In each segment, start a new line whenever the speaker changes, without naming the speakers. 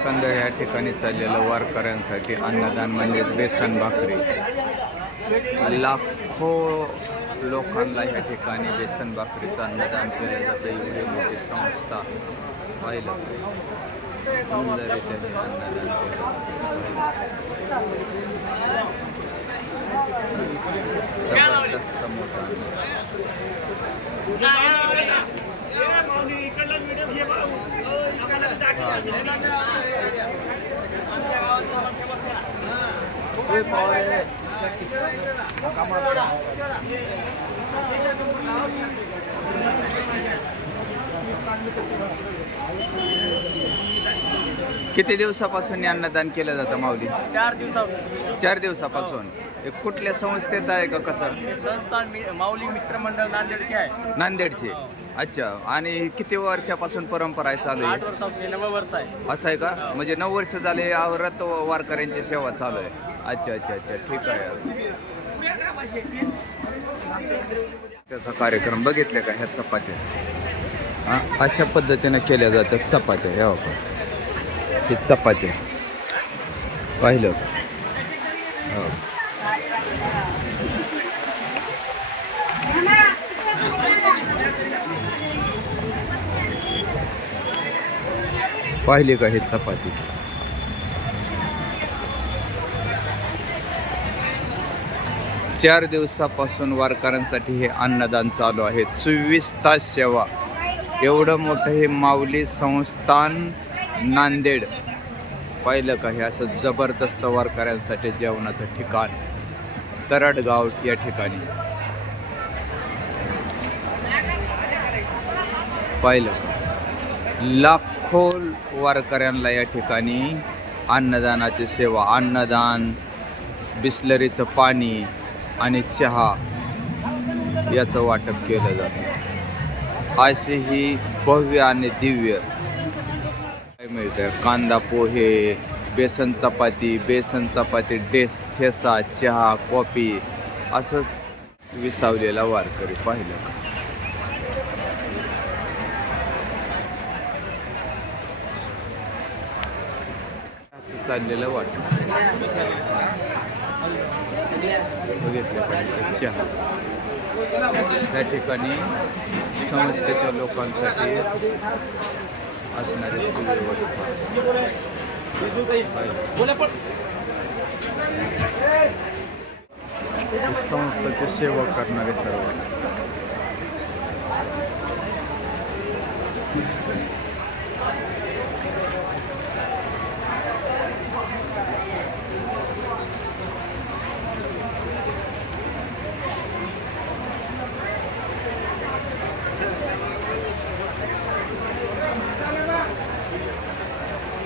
एकंदर या ठिकाणी चाललेलं वारकऱ्यांसाठी अन्नदान म्हणजेच बेसन भाकरी. लाखो लोकांना या ठिकाणी बेसन भाकरीचं अन्नदान केलं जातं. एवढी मोठी संस्था पाहिलं सुंदररित्या अन्नदान केलं जबरदस्त मोठा किती दिवसापासून हे अन्नदान केलं जातं माऊली?
चार दिवसापासून.
चार दिवसापासून. हे कुठल्या संस्थेत आहे का कसं?
हे संस्थान मी माऊली मित्रमंडळ नांदेडचे आहे.
नांदेडची. अच्छा. आणि किती वर्षापासून परंपरा आहे चालू
आठ
आहे
वर्षापासून नवं वर्ष आहे.
असं आहे का? म्हणजे नऊ वर्ष झाले आवरत वारकऱ्यांची सेवा चालू आहे. अच्छा अच्छा अच्छा. ठीक आहे. त्याचा कार्यक्रम बघितला का? ह्या चपात्या. हा? अशा पद्धतीनं केल्या जातात चपात्या. या आपण हे चपात्या. पाहिलं का? हो. पाहिली का हे चपाती? चार दिवसापासून वारकऱ्यांसाठी हे अन्नदान चालू आहे. चोवीस तास सेवा. एवढं मोठं हे माऊली संस्थान नांदेड. पाहिलं का? हे असं जबरदस्त वारकऱ्यांसाठी जेवणाचं ठिकाण. तरडगाव या ठिकाणी. पाहिलं लाखो वारकऱ्यांना या ठिकाणी अन्नदानाची सेवा. अन्नदान बिस्लरीचं पाणी आणि चहा याचं वाटप केलं जातं. अशी ही भव्य आणि दिव्य काय मिळतं कांदा पोहे बेसन चपाती बेसन चपाती डेस ठेसा चहा कॉफी असंच विसावलेला वारकरी पाहिलं चाललेलं वाटत. बघितल्या पाहिजे. चहा त्या ठिकाणी संस्थेच्या लोकांसाठी असणारी सुव्यवस्था. संस्थेचे सेवा करणारे सर्व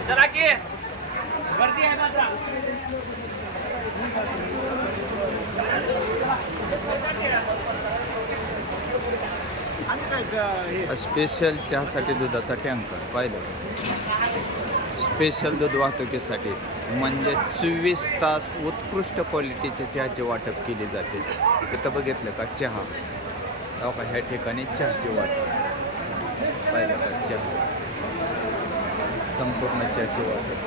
जरा की गर्दी आहे मात्र
स्पेशल चहासाठी दुधाचा टँकर पाहिलं? स्पेशल दूध वाहतुकीसाठी म्हणजे चोवीस तास उत्कृष्ट क्वालिटीच्या चहाची वाटप केली जाते. इथं बघितलं का? चहा. हो का? ह्या ठिकाणी चहाची वाटप. पाहिलं का? चहा. संपूर्ण चहाची वाटप.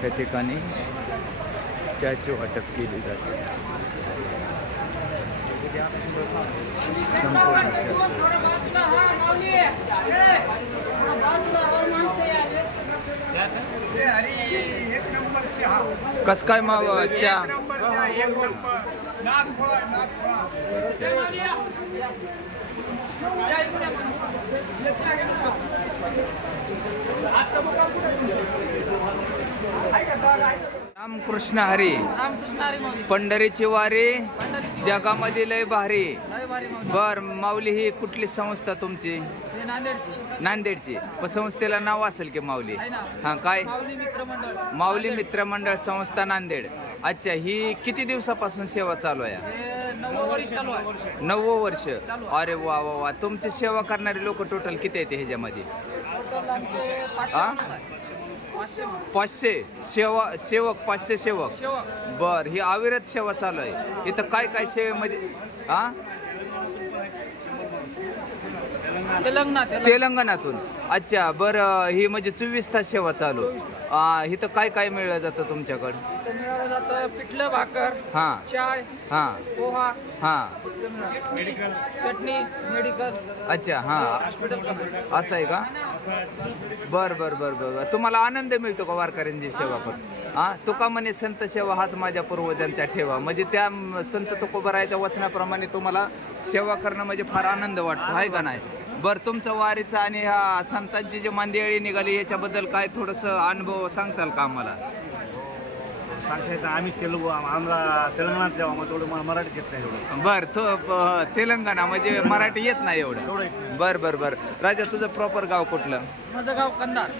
त्या ठिकाणी चहाची वाटप केली जाते. कस काय माव चहा रामकृष्ण हरी पंढरीची वारी. जगामध्ये लय भारी.
लय भारी माऊली.
बर माऊली ही कुठली संस्था तुमची?
हे नांदेडची.
नांदेडची. पण संस्थेला नाव असेल की माऊली?
आहे ना.
हा काय?
माऊली मित्रमंडळ
माऊली मित्र मंडळ संस्था नांदेड. अच्छा ही किती दिवसापासून सेवा चालू आहे?
हे नववं वर्ष चालू आहे.
नव्वद वर्ष.
चालू
अरे वा वा वा. तुमची सेवा करणारे लोक टोटल किती येते ह्याच्यामध्ये?
टोटल आमचे पाचशे
हा?
माणूस आहे. पाचशे
सेवा सेवक पाचशे सेवक. बर ही अविरत सेवा चालू आहे. इथं काय काय सेवेमध्ये हा
तेलंगणा तेलंगणा.
तेलंगणातून. अच्छा बरं ही म्हणजे चोवीस तास सेवा चालू. इथं काय काय मिळलं जातं तुमच्याकडं?
इथं मिळालं जातं पिठलं भाकर
हां.
चाय
हां.
पोहा
हां.
मिळालं. चटणी मेडिकल.
अच्छा हां.
हॉस्पिटल
असं आहे का? बर बर बर बर तुम्हाला आनंद मिळतो का वारकऱ्यांची सेवा करून? हा? तुका म्हणे संत सेवा हाच माझ्या पूर्वजांच्या ठेवा. म्हणजे त्या संत तुकोबरायाच्या वचनाप्रमाणे तुम्हाला सेवा करणं म्हणजे फार आनंद वाटतो आहे का नाही? बर तुमचं वारीचा आणि ह्या संतांची जी मांदियाळी निघाली याच्याबद्दल काय थोडंसं अनुभव सांगचाल का आम्हाला?
आम्ही तेलुगू आम्हाला तेलंगणात जेव्हा मग तेवढं मला मराठीत येत नाही एवढं.
बर तो प- तेलंगणा म्हणजे मराठी येत नाही एवढं. बर बर बर. राजा तुझं प्रॉपर गाव कुठलं?
माझं गाव कंधार.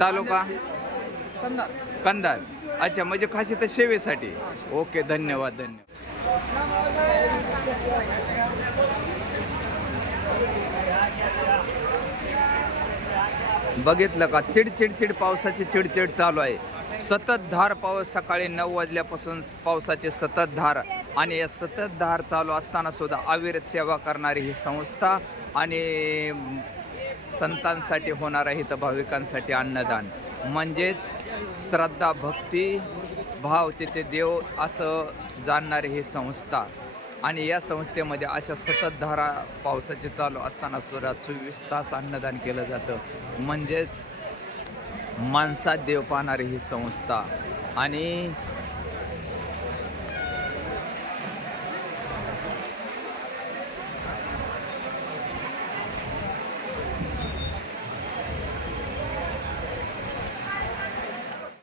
तालुका?
कंधार.
कंदार अच्छा म्हणजे खास तर सेवेसाठी. ओके धन्यवाद धन्यवाद. बघितलं का? चिड चिड चिड पावसाची चिडचिड चालू आहे. सतत धार पाऊस सकाळी नऊ वाजल्यापासून पावसाचे सतत धार आणि या सतत धार चालू असताना सुद्धा अविरत सेवा करणारी ही संस्था आणि संतांसाठी होणारा हित भाविकांसाठी अन्नदान. म्हणजेच श्रद्धा भक्ती भाव तिथे देव असं जाणणारी ही संस्था. आणि या संस्थेमध्ये अशा सतत धारा पावसाचे चालू असताना सुद्धा चोवीस तास अन्नदान केलं जातं. म्हणजेच माणसात देव पाहणारी ही संस्था. आणि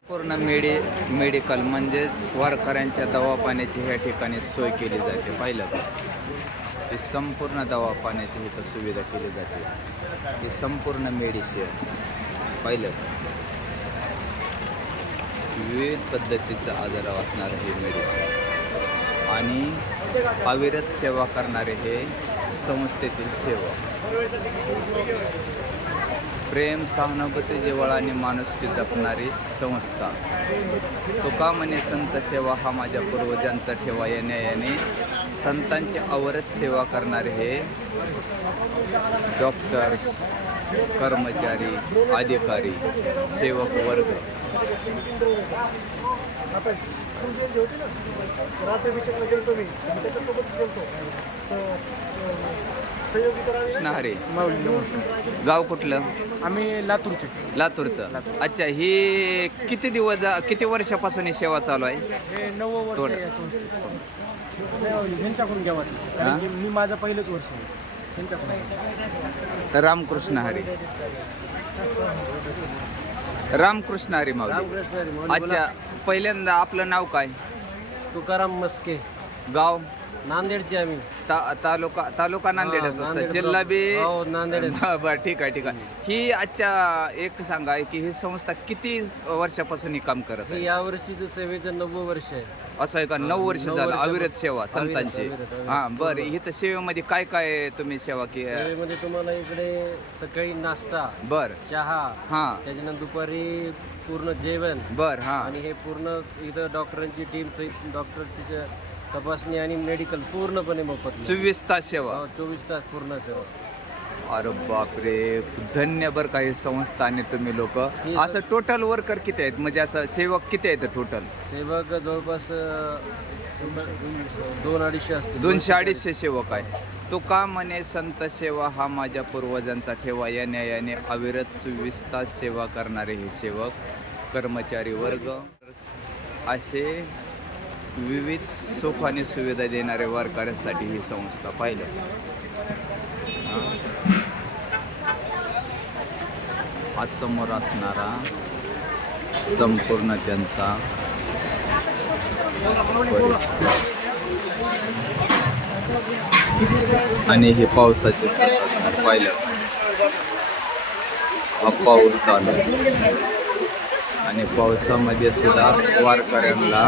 पूर्ण मेडि मेडिकल म्हणजेच वारकऱ्यांच्या दवापाण्याची ह्या ठिकाणी सोय केली जाते. पाहिलं का? ही संपूर्ण दवापाण्याची इथं सुविधा केली जाते. ही संपूर्ण मेडिसिन. पाहिलं का? विविध पद्धतीचा आजार असणार हे मेडिकल. आणि अविरत सेवा करणारे हे संस्थेतील सेवा प्रेम सहानुभूती जेवळ आणि माणुसकी जपणारी संस्था. तुका म्हणे संत सेवा हा माझ्या पूर्वजांचा ठेवा येण्या याने संतांची अवरत सेवा करणारे हे डॉक्टर्स कर्मचारी अधिकारी सेवक वर्ग. कृष्णहरे गाव कुठलं?
आम्ही लातूरचे.
लातूरचं. अच्छा ही किती दिवस जा- किती वर्षापासून ही सेवा चालू आहे?
हे नववं वर्ष
थोडं.
आहे या संस्थेत नाही, ह्यांच्याकडून घ्यावा कारण की मी माझं पहिलंच वर्ष आहे.
रामकृष्ण हरी. रामकृष्ण हरी माऊली. अच्छा पहिल्यांदा आपलं नाव काय?
तुकाराम मस्के.
गाव?
नांदेडचे आम्ही.
ता तालुका तालुका नांदेडच
हा, नांदेड
जिल्हा बी
हो, नांदेड.
बर बर, ठीक आहे ठीक आहे. ही आजच्या एक सांगा की ही संस्था किती वर्षापासून ही काम करत
हे
आहे?
या वर्षीचं सेवेचं नववं वर्ष आहे.
असं आहे का? नऊ वर्ष
नऊ
झालं. अविरत सेवा संतांची.
अविरत, अविरत.
हा बरं. इथं सेवेमध्ये काय काय तुम्ही सेवा की
सेवेमध्ये तुम्हाला इकडे सकाळी नाश्ता
बर.
चहा
हा.
त्याच्यानंतर दुपारी पूर्ण जेवण
बर हा.
आणि हे पूर्ण इथं डॉक्टरांची टीम सहित डॉक्टरची तपासणी आणि मेडिकल पूर्णपणे मोफत
चोवीस तास सेवा.
हो, चोवीस तास पूर्ण सेवा.
अरे बापरे धन्य बरं काही संस्था आणि तुम्ही लोक. असं टोटल वर्कर किती आहेत? म्हणजे असं सेवक किती आहेत टोटल
सेवक जवळपास दोन अडीचशे असतील.
दोनशे अडीचशे सेवक आहे तो का म्हणे संत सेवा हा माझ्या पूर्वजांचा ठेवा या न्यायाने अविरत चोवीस तास सेवा करणारे हे सेवक कर्मचारी वर्ग. असे विविध सुख आणि सुविधा देणारे वारकऱ्यांसाठी ही संस्था पाहिलं. हा. समोर असणारा संपूर्ण त्यांचा आणि हे पावसाचे पाहिलं. हा पाऊस चालू आणि पावसामध्ये सुद्धा वारकऱ्यांना